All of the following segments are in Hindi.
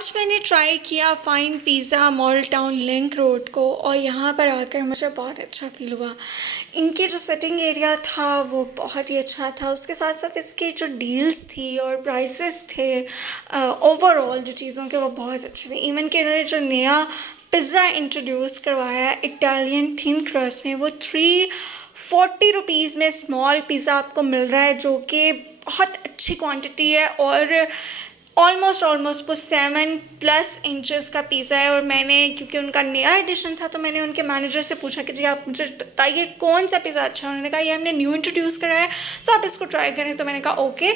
आज मैंने ट्राई किया fine pizza mall town link road को और यहाँ पर आकर मुझे बहुत अच्छा फ़ील हुआ। इनकी जो सिटिंग एरिया था वो बहुत ही अच्छा था, उसके साथ साथ इसकी जो डील्स थी और प्राइसेस थे ओवरऑल जो चीज़ों के वो बहुत अच्छे थे। इवन कि इन्होंने जो नया पिज़्ज़ा इंट्रोड्यूस करवाया इटालियन थिन क्रस्ट में, वो 340 रुपीज़ में स्मॉल पिज़्ज़ा आपको मिल रहा है, जो कि बहुत अच्छी क्वांटिटी है और ऑलमोस्ट वो 7+ इंचेस का पिज़्ज़ा है। और मैंने, क्योंकि उनका नया एडिशन था, तो मैंने उनके मैनेजर से पूछा कि जी आप मुझे बताइए कौन सा पिज़्ज़ा अच्छा है। उन्होंने कहा ये हमने न्यू इंट्रोड्यूस करा है, सो आप इसको ट्राई करें। तो मैंने कहा ओके,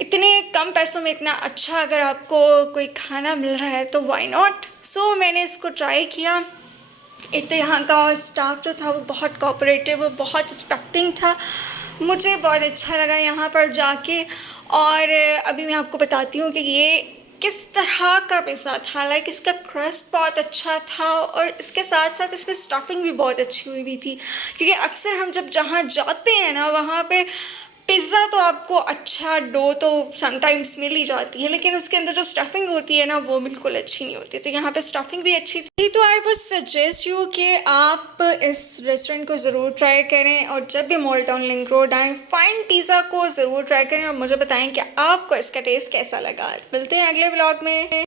इतने कम पैसों में इतना अच्छा अगर आपको कोई खाना मिल रहा है तो वाई नॉट। सो मैंने इसको ट्राई किया। एक तो यहाँ का स्टाफ जो था वो बहुत कोऑपरेटिव, वो बहुत रिस्पेक्टिंग था, मुझे बहुत अच्छा लगा यहाँ पर जाके। और अभी मैं आपको बताती हूँ कि ये किस तरह का पिज़्ज़ा था। लाइक इसका क्रस्ट बहुत अच्छा था और इसके साथ साथ इसमें स्टफिंग भी बहुत अच्छी हुई थी, क्योंकि अक्सर हम जब जहाँ जाते हैं ना वहाँ पे पिज़्ज़ा तो आपको अच्छा डो तो समटाइम्स मिल ही जाती है, लेकिन उसके अंदर जो स्टफिंग होती है ना वो बिल्कुल अच्छी नहीं होती। तो यहाँ पे स्टफिंग भी अच्छी थी। तो आई वुड सजेस्ट यू कि आप इस रेस्टोरेंट को ज़रूर ट्राई करें और जब भी मॉल टाउन लिंक रोड आएँ फ़ाइन पिज़्ज़ा को ज़रूर ट्राई करें और मुझे बताएं कि आपको इसका टेस्ट कैसा लगा। मिलते हैं अगले व्लॉग में।